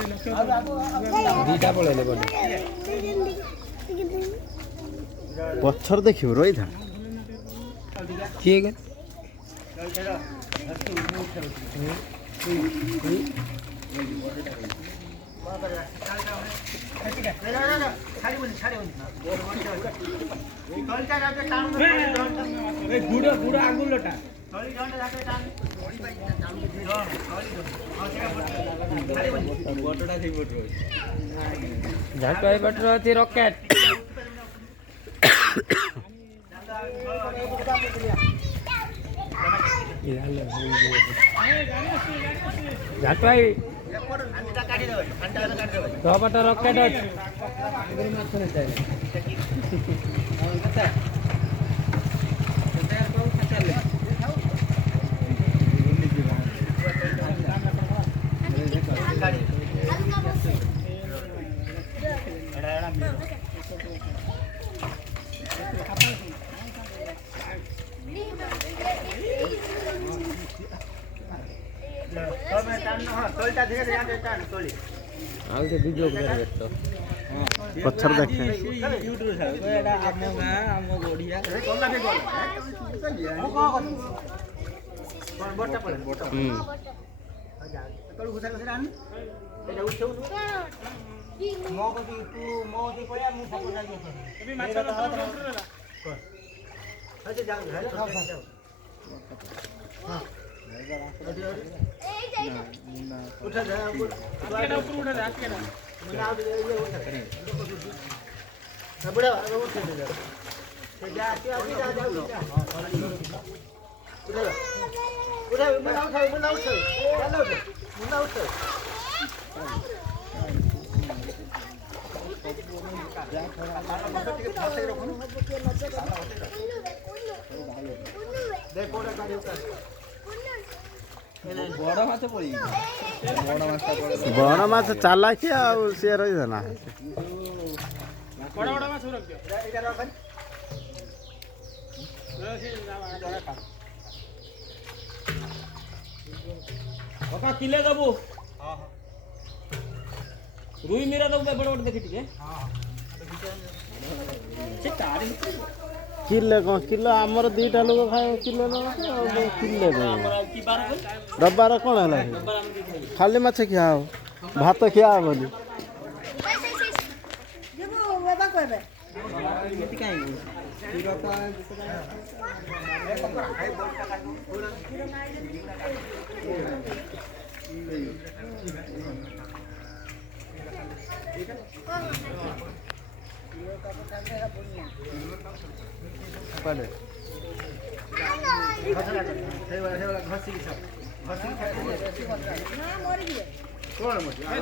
दीटा पळेले बोल पछर देखियो रही था किए गए गुड़ा आगुलटा झाटवाई बटर थी रॉकेट झाटवाई तो बटर रॉकेट आगे वीडियो करे तो पछर देखे यूट्यूब छाड़ एटा आम गाँ आम गड़िया कोला बे कोला हम को बट्टा पड़े बट्टा कळू घुसा घुसा आन एटा उठेउ मो को तू मो दे पया मु सब जाई अभी माछ उठला अच्छा जाओ जाओ हां उठा जा ऊपर उठा जा के ना मना ये उठा ना बड़ा उठ दे जा से जा के अभी जा जाओ उठा उठा मना उठा चलो मना उठा देखो ना गाड़ी उठा बड़ा माछ पड़ी बड़ माछ चालाकी आउ से रही ना बड़ा बड़ा माछ रख दे इधर रख ओका किले दबो हां हां रुई मेरा दबो बड़ बड़ देखि ठीक हां से तारी किले कौन किलो आमर दीटा लोग खाए किलो ना किले की बार रबार कौन है खाली माछ खिया हो भात खिया बोली पड़े घसी ना मर गए कौन मर गया